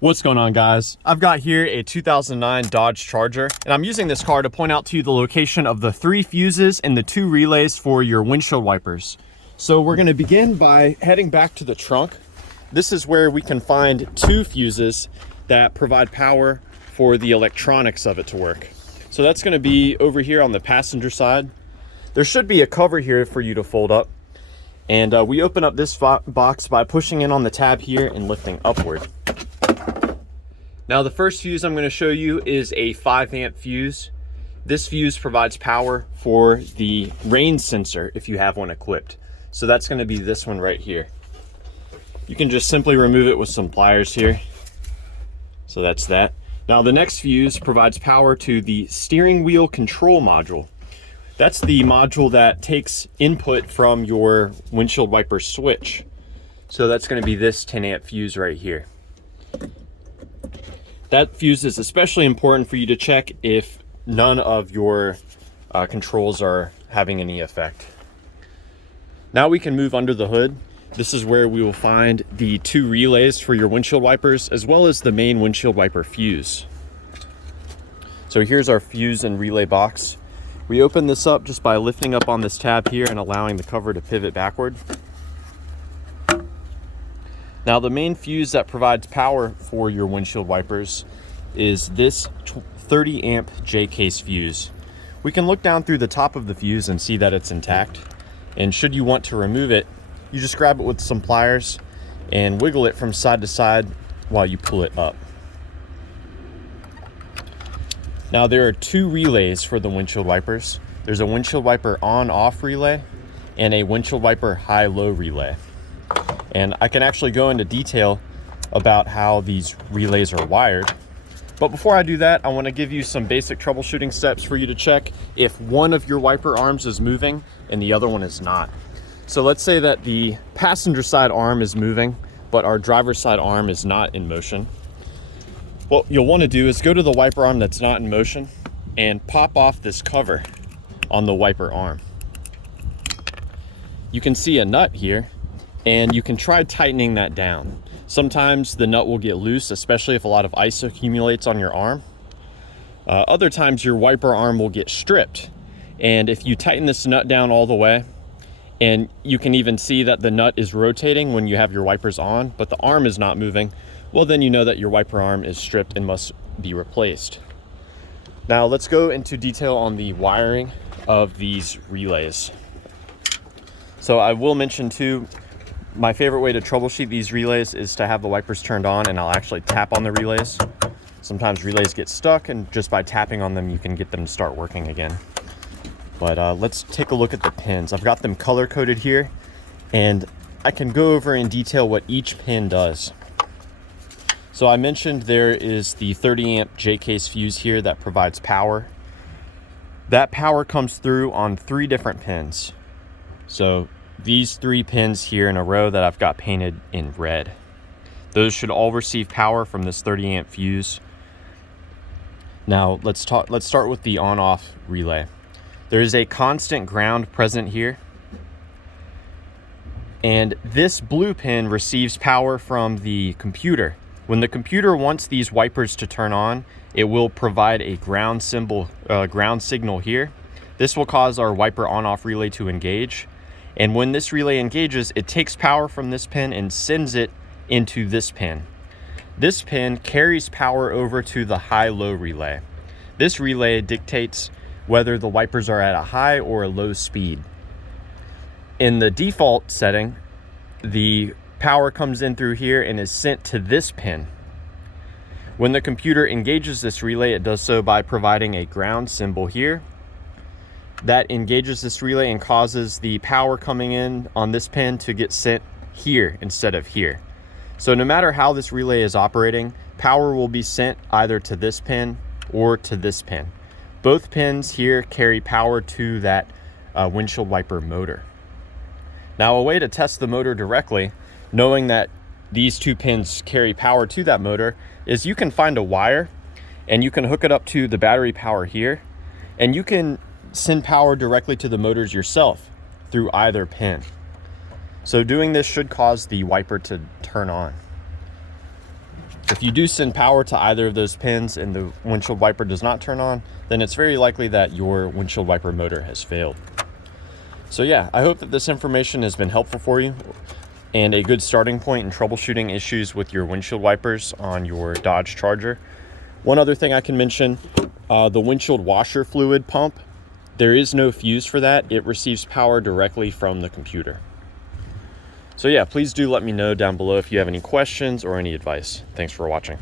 What's going on, guys? I've got here a 2009 Dodge Charger, and I'm using this car to point out to you the location of the 3 fuses and the 2 relays for your windshield wipers. So we're going to begin by heading back to the trunk. This is where we can find 2 fuses that provide power for the electronics of it to work. So that's going to be over here on the passenger side. There should be a cover here for you to fold up. And we open up this box by pushing in on the tab here and lifting upward. Now the first fuse I'm going to show you is a 5 amp fuse. This fuse provides power for the rain sensor if you have one equipped. So that's going to be this one right here. You can just simply remove it with some pliers here. So that's that. Now the next fuse provides power to the steering wheel control module. That's the module that takes input from your windshield wiper switch. So that's going to be this 10 amp fuse right here. That fuse is especially important for you to check if none of your controls are having any effect. Now we can move under the hood. This is where we will find the 2 relays for your windshield wipers, as well as the main windshield wiper fuse. So here's our fuse and relay box. We open this up just by lifting up on this tab here and allowing the cover to pivot backward. Now the main fuse that provides power for your windshield wipers is this 30 amp Jks fuse. We can look down through the top of the fuse and see that it's intact. And should you want to remove it, you just grab it with some pliers and wiggle it from side to side while you pull it up. Now there are 2 relays for the windshield wipers. There's a windshield wiper on-off relay and a windshield wiper high-low relay. And I can actually go into detail about how these relays are wired. But before I do that, I want to give you some basic troubleshooting steps for you to check if one of your wiper arms is moving and the other one is not. So let's say that the passenger side arm is moving, but our driver's side arm is not in motion. What you'll want to do is go to the wiper arm that's not in motion and pop off this cover on the wiper arm. You can see a nut here, and you can try tightening that down. Sometimes the nut will get loose, especially if a lot of ice accumulates on your arm. Other times your wiper arm will get stripped. And if you tighten this nut down all the way, and you can even see that the nut is rotating when you have your wipers on, but the arm is not moving, well then you know that your wiper arm is stripped and must be replaced. Now let's go into detail on the wiring of these relays. So I will mention too, my favorite way to troubleshoot these relays is to have the wipers turned on, and I'll actually tap on the relays. Sometimes relays get stuck, and just by tapping on them you can get them to start working again. But let's take a look at the pins. I've got them color coded here, and I can go over in detail what each pin does. So I mentioned there is the 30 amp Jks fuse here that provides power. That power comes through on 3 different pins. So these 3 pins here in a row that I've got painted in red, those should all receive power from this 30 amp fuse. Now let's start with the on-off relay. There is a constant ground present here, and this blue pin receives power from the computer. When the computer wants these wipers to turn on, it will provide a ground signal here. This will cause our wiper on-off relay to engage. And when this relay engages, it takes power from this pin and sends it into this pin. This pin carries power over to the high-low relay. This relay dictates whether the wipers are at a high or a low speed. In the default setting, the power comes in through here and is sent to this pin. When the computer engages this relay, it does so by providing a ground symbol here. That engages this relay and causes the power coming in on this pin to get sent here instead of here. So no matter how this relay is operating, power will be sent either to this pin or to this pin. Both pins here carry power to that windshield wiper motor. Now a way to test the motor directly, knowing that these 2 pins carry power to that motor, is you can find a wire and you can hook it up to the battery power here, and you can send power directly to the motors yourself through either pin. So doing this should cause the wiper to turn on. If you do send power to either of those pins and the windshield wiper does not turn on, then it's very likely that your windshield wiper motor has failed. So yeah, I hope that this information has been helpful for you and a good starting point in troubleshooting issues with your windshield wipers on your Dodge Charger. One other thing I can mention, the windshield washer fluid pump, there is no fuse for that. It receives power directly from the computer. So yeah, please do let me know down below if you have any questions or any advice. Thanks for watching.